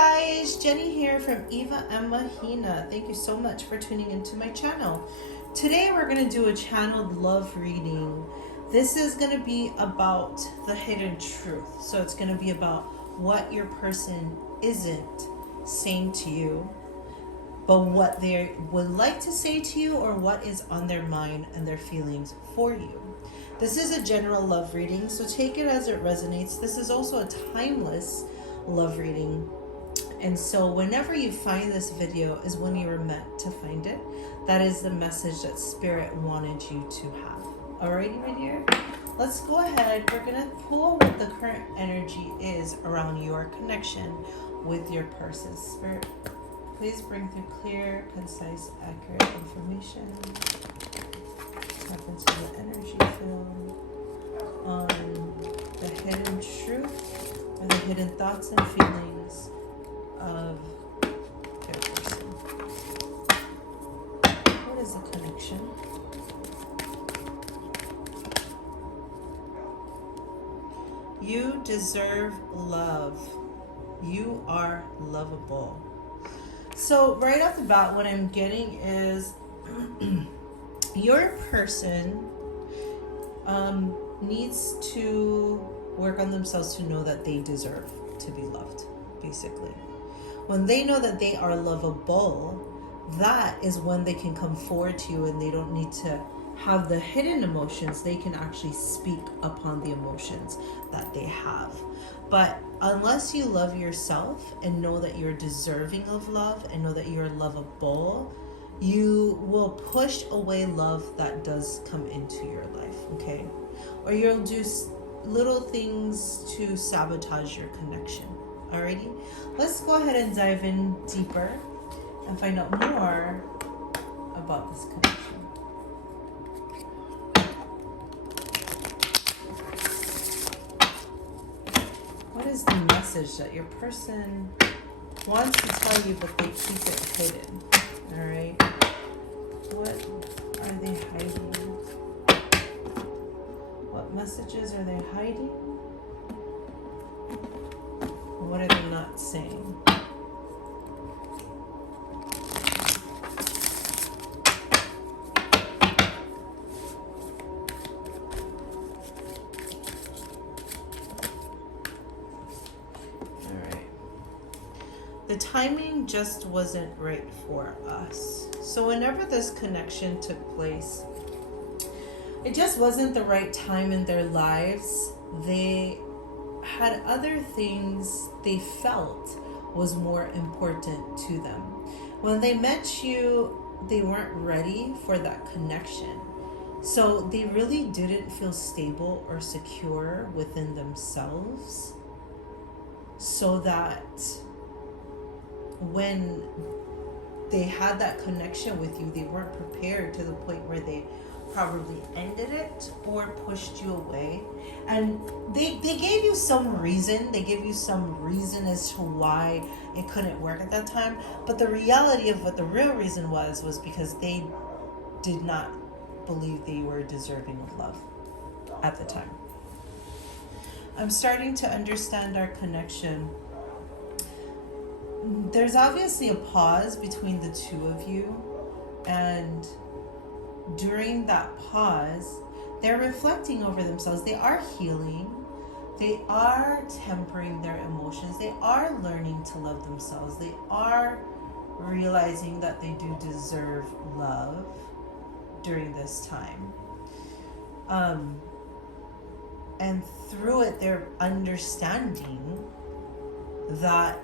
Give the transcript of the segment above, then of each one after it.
guys, Jenny here from Eva and Mahina. Thank you so much for tuning into my channel. Today we're going to do a channeled love reading. This is going to be about the hidden truth. So it's going to be about what your person isn't saying to you, but what they would like to say to you, or what is on their mind and their feelings for you. This is a general love reading, so take it as it resonates. This is also a timeless love reading. And so whenever you find this video is when you were meant to find it. That is the message that Spirit wanted you to have. Alrighty, my dear? Let's go ahead. We're going to pull what the current energy is around your connection with your person. Spirit, please bring through clear, concise, accurate information. Tap into the energy field on the hidden truth or the hidden thoughts and feelings of their person. What is the connection? You deserve love. You are lovable. So right off the bat, what I'm getting is your person needs to work on themselves to know that they deserve to be loved, basically. When they know that they are lovable, that is when they can come forward to you and they don't need to have the hidden emotions. They can actually speak upon the emotions that they have. But unless you love yourself and know that you're deserving of love and know that you're lovable, you will push away love that does come into your life, okay? Or you'll do little things to sabotage your connection. Alrighty, let's go ahead and dive in deeper and find out more about this connection. What is the message that your person wants to tell you, but they keep it hidden? Alright, what are they hiding? What messages are they hiding? What are they not saying? Alright. The timing just wasn't right for us. So whenever this connection took place, it just wasn't the right time in their lives. They had other things they felt was more important to them. When they met you, they weren't ready for that connection. So they really didn't feel stable or secure within themselves, so that when they had that connection with you, they weren't prepared to the point where they probably ended it or pushed you away. And they gave you some reason. They gave you some reason as to why it couldn't work at that time. But the reality of what the real reason was because they did not believe they were deserving of love at the time. I'm starting to understand our connection. There's obviously a pause between the two of you, and during that pause, they're reflecting over themselves. They are healing. They are tempering their emotions. They are learning to love themselves. They are realizing that they do deserve love during this time. And through it, they're understanding that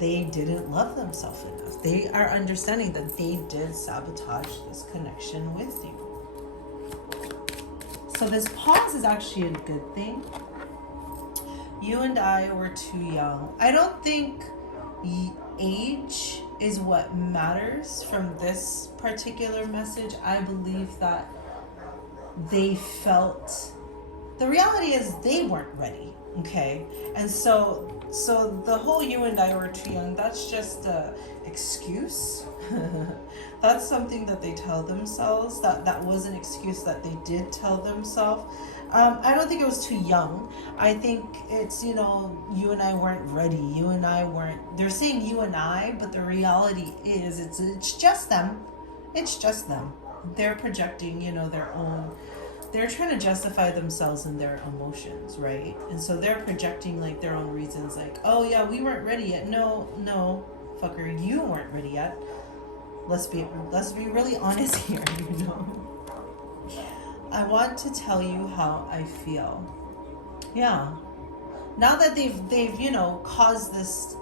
they didn't love themselves enough. They are understanding that they did sabotage this connection with you. So this pause is actually a good thing. You and I were too young. I don't think age is what matters from this particular message. I believe that they felt, the reality is they weren't ready, okay? And so the whole you and I were too young, that's just a excuse. That's something that they tell themselves. That was an excuse that they did tell themselves. I don't think it was too young. I think it's, you know, you and I weren't ready. You and I weren't. They're saying you and I, but the reality is it's just them. It's just them. They're projecting, you know, their own. They're trying to justify themselves and their emotions, right? And so they're projecting like their own reasons, like, oh yeah, we weren't ready yet. No, no, fucker, you weren't ready yet. Let's be really honest here, you know. I want to tell you how I feel. Yeah. Now that they've you know caused this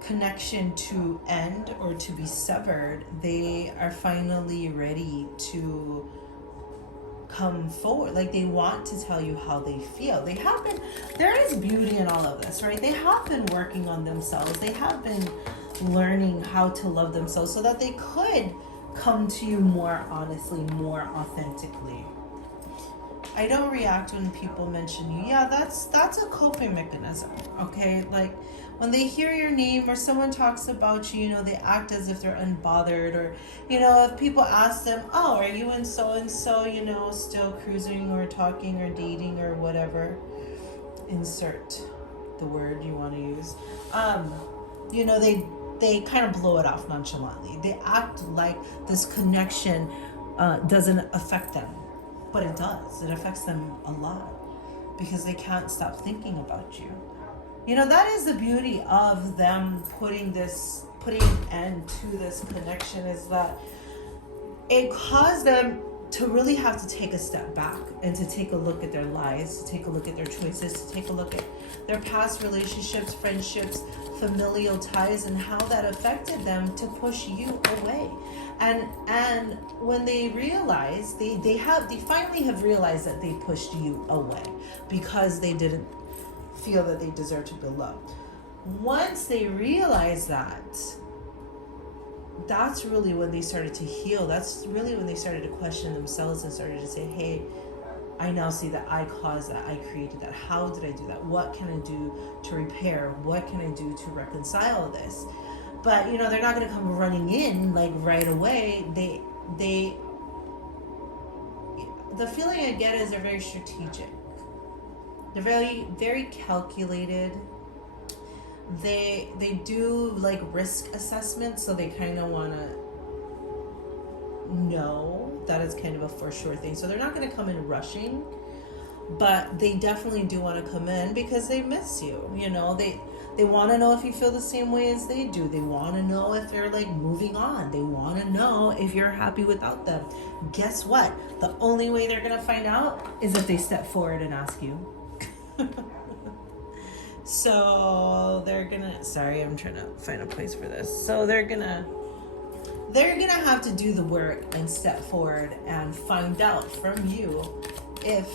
connection to end or to be severed, they are finally ready to come forward. Like they want to tell you how they feel. They have been, there is beauty in all of this, right? They have been working on themselves. They have been learning how to love themselves so that they could come to you more honestly, more authentically. I don't react when people mention you. Yeah, that's a coping mechanism. Okay, like when they hear your name or someone talks about you, you know, they act as if they're unbothered. Or, you know, if people ask them, oh, are you and so, you know, still cruising or talking or dating or whatever, insert the word you want to use. You know, they kind of blow it off nonchalantly. They act like this connection doesn't affect them, but it does. It affects them a lot because they can't stop thinking about you. You know, that is the beauty of them putting an end to this connection, is that it caused them to really have to take a step back and to take a look at their lives, to take a look at their choices, to take a look at their past relationships, friendships, familial ties, and how that affected them to push you away. And when they realize, they finally have realized that they pushed you away because they didn't feel that they deserve to be loved. Once they realize that, that's really when they started to heal. That's really when they started to question themselves and started to say, hey, I now see that I caused that, I created that. How did I do that? What can I do to repair? What can I do to reconcile this? But, you know, they're not going to come running in like right away. The feeling I get is they're very strategic. They're very, very calculated. They do like risk assessments, so they kind of want to know that it's kind of a for sure thing. So they're not going to come in rushing, but they definitely do want to come in because they miss you. You know, they want to know if you feel the same way as they do. They want to know if they're like moving on. They want to know if you're happy without them. Guess what? The only way they're going to find out is if they step forward and ask you. So they're gonna, sorry, I'm trying to find a place for this. So they're gonna have to do the work and step forward and find out from you if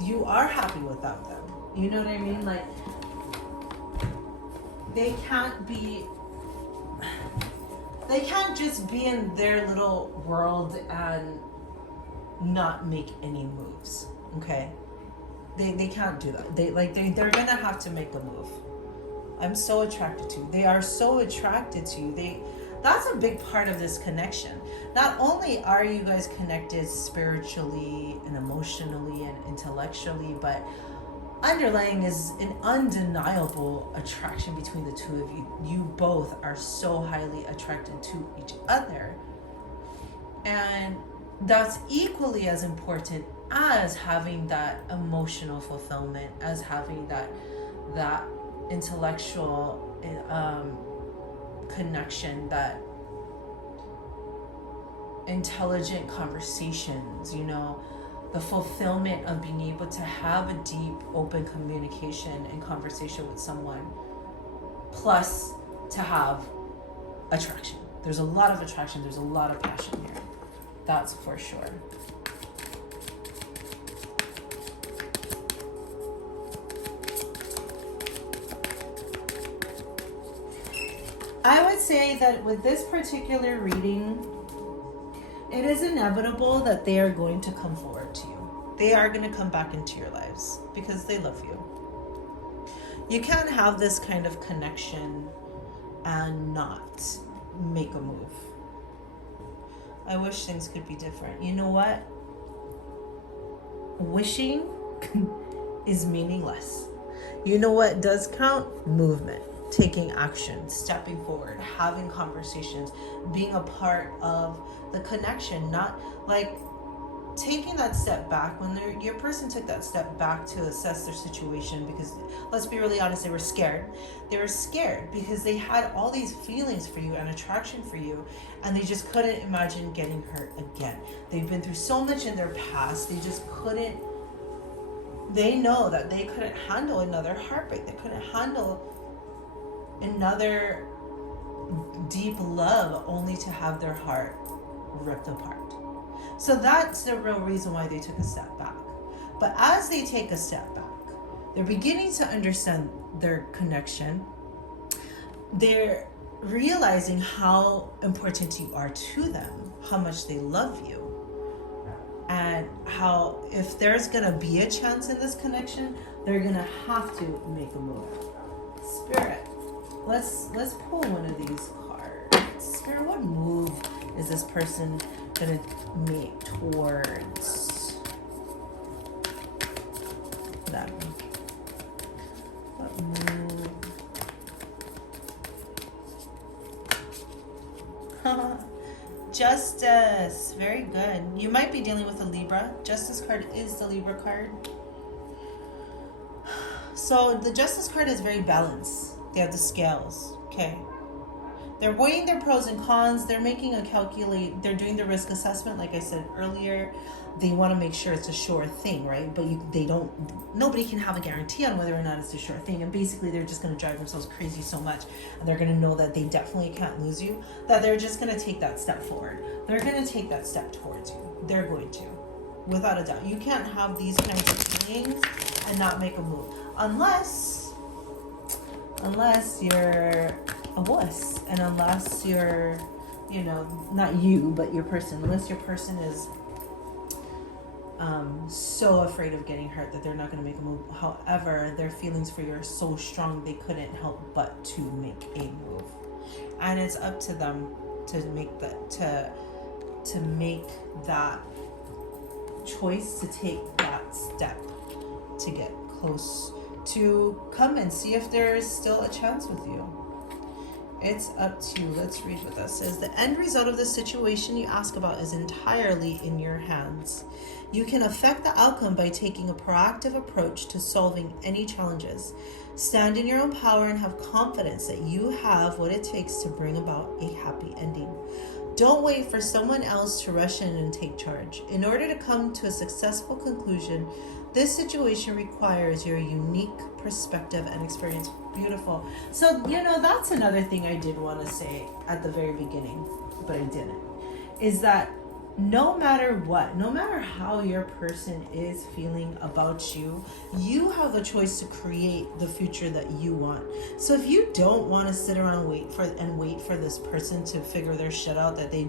you are happy without them. You know what I mean? Like, they can't just be in their little world and not make any moves. Okay? They can't do that. They're gonna have to make a move. I'm so attracted to you. They are so attracted to you. That's a big part of this connection. Not only are you guys connected spiritually and emotionally and intellectually, but underlying is an undeniable attraction between the two of you. You both are so highly attracted to each other. And that's equally as important as having that emotional fulfillment, as having that intellectual connection, that intelligent conversations, you know, the fulfillment of being able to have a deep, open communication and conversation with someone, plus to have attraction. There's a lot of attraction, there's a lot of passion here. That's for sure. I would say that with this particular reading, it is inevitable that they are going to come forward to you. They are going to come back into your lives because they love you. You can't have this kind of connection and not make a move. I wish things could be different. You know what? wishing is meaningless. You know what does count? Movement, taking action, stepping forward, having conversations, being a part of the connection, not like taking that step back. When your person took that step back to assess their situation, because let's be really honest, they were scared because they had all these feelings for you and attraction for you, and they just couldn't imagine getting hurt again. They've been through so much in their past, they know that they couldn't handle another heartbreak, they couldn't handle another deep love only to have their heart ripped apart. So that's the real reason why they took a step back. But as they take a step back, they're beginning to understand their connection. They're realizing how important you are to them, how much they love you, and how if there's gonna be a chance in this connection, they're gonna have to make a move. Spirit, let's pull one of these cards. Spirit, what move is this person gonna make towards them? What move? Justice. Very good. You might be dealing with a Libra. Justice card is the Libra card. So the Justice card is very balanced. They have the scales. Okay. They're weighing their pros and cons. They're making they're doing the risk assessment, like I said earlier. They want to make sure it's a sure thing, right? But nobody can have a guarantee on whether or not it's a sure thing. And basically they're just going to drive themselves crazy so much. And they're going to know that they definitely can't lose you, that they're just going to take that step forward. They're going to take that step towards you. They're going to, without a doubt. You can't have these kinds of feelings and not make a move. Unless you're a wuss, and unless you're, not you, but your person, unless your person is so afraid of getting hurt that they're not going to make a move. However, their feelings for you are so strong they couldn't help but to make a move, and it's up to them to make that choice, to take that step to get close, to come and see if there's still a chance with you. It's up to you. Let's read what that says. The end result of the situation you ask about is entirely in your hands. You can affect the outcome by taking a proactive approach to solving any challenges. Stand in your own power and have confidence that you have what it takes to bring about a happy ending. Don't wait for someone else to rush in and take charge. In order to come to a successful conclusion, this situation requires your unique perspective and experience. Beautiful. So, that's another thing I did want to say at the very beginning, but I didn't, is that no matter what, no matter how your person is feeling about you, you have the choice to create the future that you want. So if you don't want to sit around and wait for this person to figure their shit out, that they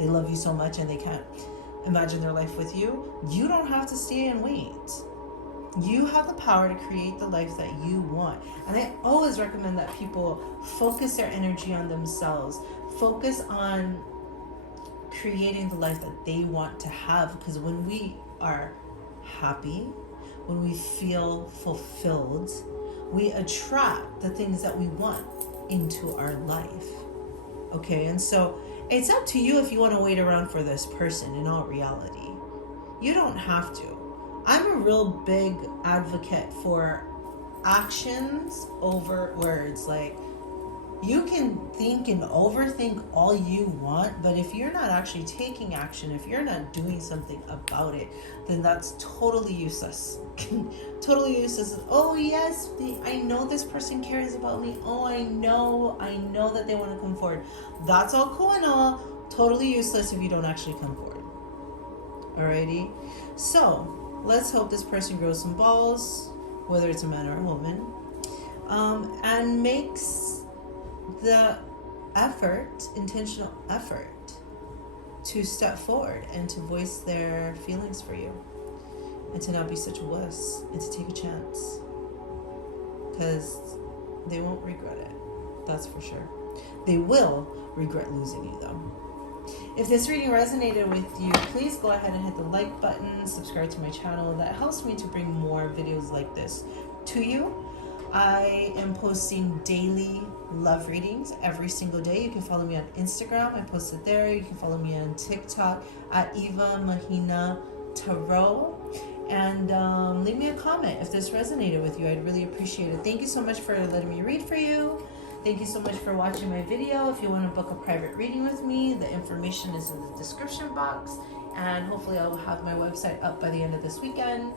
love you so much and they can't imagine their life with you, you don't have to stay and wait. You have the power to create the life that you want. And I always recommend that people focus their energy on themselves. Focus on creating the life that they want to have. Because when we are happy, when we feel fulfilled, we attract the things that we want into our life. Okay, and so it's up to you if you want to wait around for this person. In all reality, you don't have to. I'm a real big advocate for actions over words. Like, you can think and overthink all you want, but if you're not actually taking action, if you're not doing something about it, then that's totally useless. Totally useless. Oh yes, I know this person cares about me. Oh, I know that they want to come forward. That's all cool and all. Totally useless if you don't actually come forward. Alrighty? So, let's hope this person grows some balls, whether it's a man or a woman, and makes the intentional effort to step forward and to voice their feelings for you, and to not be such a wuss, and to take a chance, because they won't regret it. That's for sure. They will regret losing you, though. If this reading resonated with you, please go ahead and hit the like button, subscribe to my channel. That helps me to bring more videos like this to you. I am posting daily love readings every single day. You can follow me on Instagram. I post it there. You can follow me on TikTok at Eva Mahina Tarot. And leave me a comment if this resonated with you. I'd really appreciate it. Thank you so much for letting me read for you. Thank you so much for watching my video. If you want to book a private reading with me, the information is in the description box. And hopefully I'll have my website up by the end of this weekend,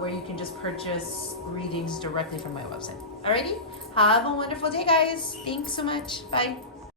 where you can just purchase readings directly from my website. Alrighty? Have a wonderful day, guys. Thanks so much. Bye.